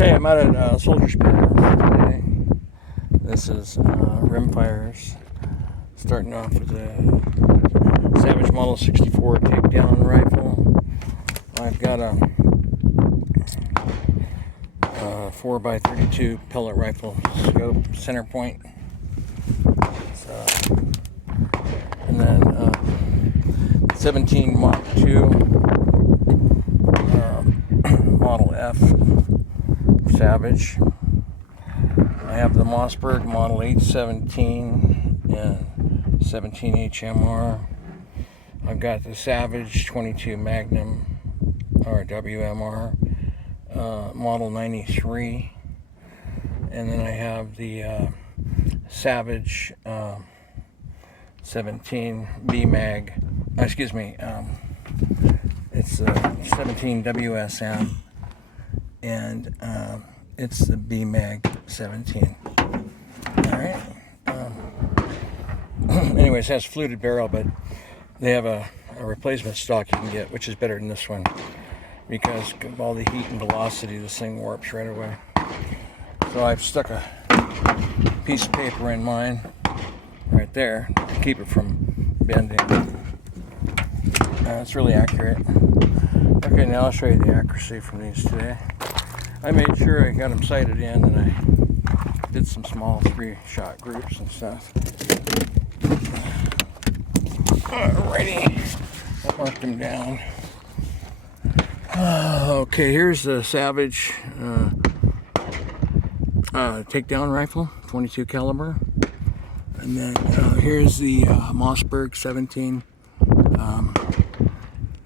Okay, I'm out at Soldier's Pass today. This is rimfires. Starting off with a Savage Model 64 takedown rifle. I've got a 4x32 pellet rifle scope center point. So, and then 17 Mach 2 Model F Savage. I have the Mossberg Model 817 and 17 HMR. I've got the Savage 22 Magnum or WMR Model 93, and then I have the Savage 17 B-Mag. Excuse me, it's 17 WSM, and it's the B-Mag 17. Alright. Anyways, it has fluted barrel, but they have a replacement stock you can get, which is better than this one, because of all the heat and velocity, this thing warps right away. So I've stuck a piece of paper in mine right there to keep it from bending. It's really accurate. Okay, now I'll show you the accuracy from these today. I made sure I got them sighted in, and I did some small 3-shot groups and stuff. Alrighty, I marked them down. Okay, here's the Savage takedown rifle, 22 caliber, and then here's the Mossberg 17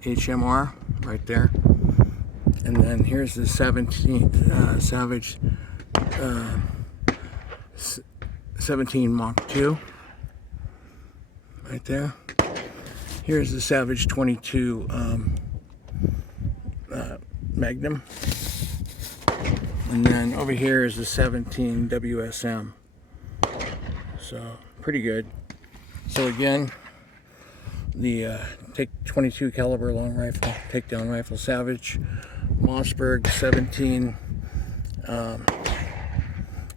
HMR right there, and then here's the Savage 17 Mach 2 right there. Here's the Savage 22 Magnum, and then over here is the 17 WSM. So pretty good. So again, the 22 caliber long rifle, takedown rifle, Savage, Mossberg 17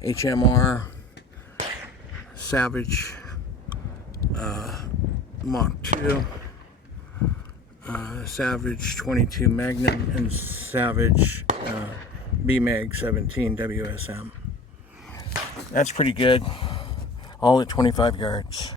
HMR, Savage Mach 2, Savage 22 Magnum, and Savage B-Mag 17 WSM. That's pretty good. All at 25 yards.